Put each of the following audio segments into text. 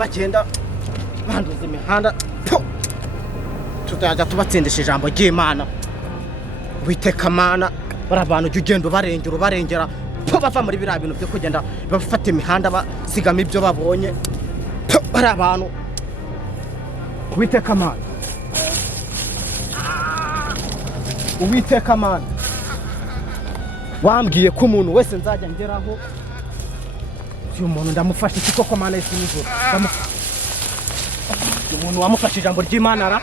bagenda banduza imihanda tuzajya tubatsindisha ijambo ry'Imana. Uwiteka Mana bari abantu ujya ugenda ubarengera bava muri biriya bintu byo kugenda bafata imihanda basigama ibyo babonye. Bari abantu Uwiteka Mana, Uwiteka Mana wambwiye ko umuntu wese nzajya ngeraho uyu muntu ndamufasha iki koko Mana y'isi n'ijuru. Umuntu wamufashe ijambo ry'Imana ara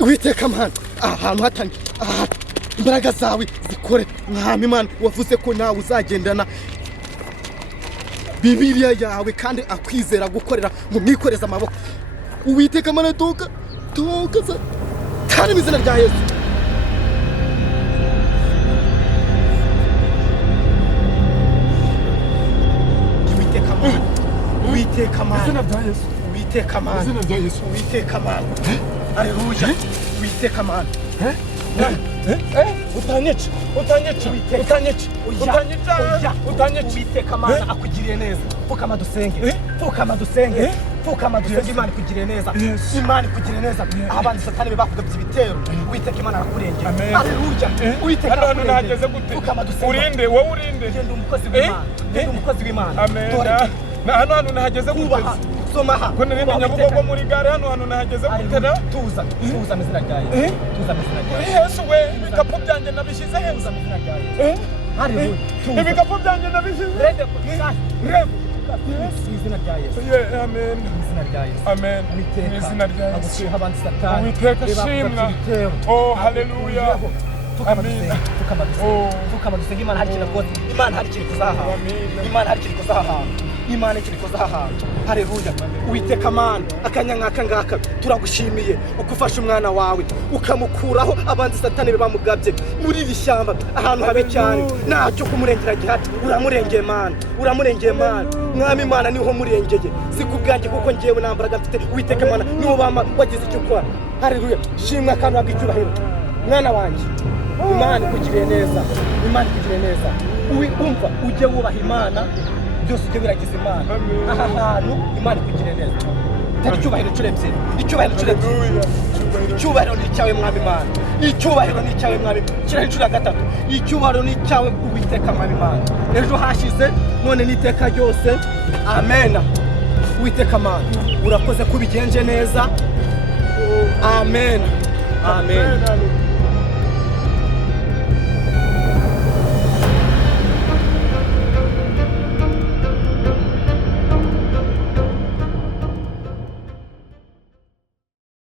Uwiteka Mana ahantu hatangiye imbaraga zawe zikore mwami Imana wavuze ko nawe uzagendana Bibiliya yawe kandi akwizera gukorera mu mwikoreza amaboko. Uwiteka Mana toka kandi mu izina rya Yesu. Uwiteka Mana izina rya Yesu. Uwiteka Mana izina rya Yesu. Uwiteka Mana Aleluya. Uwiteka Mana utanyica Uwiteka Mana akugiriye neza. Pfukama dusenge Imana ikugiriye neza. Imana ikugiriye neza. Abandi satani bakugabye ibitero Uwiteka Imana arakurengera. Aleluya. Uwiteka hano nahageze gute? Urinde wowe urinde. Genda umukozi w'Imana. Amen. Hano nahageze gute? Somaha kone nini nyabugogo muri gare hano nahageze gutera tuza mizina ryaye Yesu we ibikapu byanjye nabishize he tuza mizina ryaye haleluya ibikapu byanjye nabishize rede mizina ryaye amen mizina ryaye amen mizina ryaye agushiha abandi satani Uwiteka shimwa oh haleluya amen tukama dusenge Imana hari kintu Imana hari kintu kuzaha Imana hari kintu kuzaha Imana ikiri kuzaha. Haleluya. Uwiteka Mana akanya nkaka ngaka turagushimiye ukufasha umwana wawe ukamukuraho abandi satani bamugabye muri iri shyamba ahantu habi cyane ntacyo kumurengera gihati. Uramurengeye Mana mwami Imana niho murengeye sikubwanjye kuko ngiyewe nambaraga mfite. Uwiteka Mana niho bama wagize icyo ukora. Haleluya. Shimwa kandi wagicyubahiro mwana wanjye. Imana ikugiriye neza. Umva ujye wubaha Imana byose ujye biragize Imana. Aha hantu Imana ikugiriye neza. Tari icyubahiro cy'urebye. Icyubahiro ni icyawe mwami Imana. Icyubahiro ni icyawe mwami. Kira inshuro ya gatatu. Icyubahiro ni icyawe Uwiteka mwami Imana. Ejo hashize none niteka ryose. Amen. Uwiteka Mana urakoze kubigenje neza. Amen.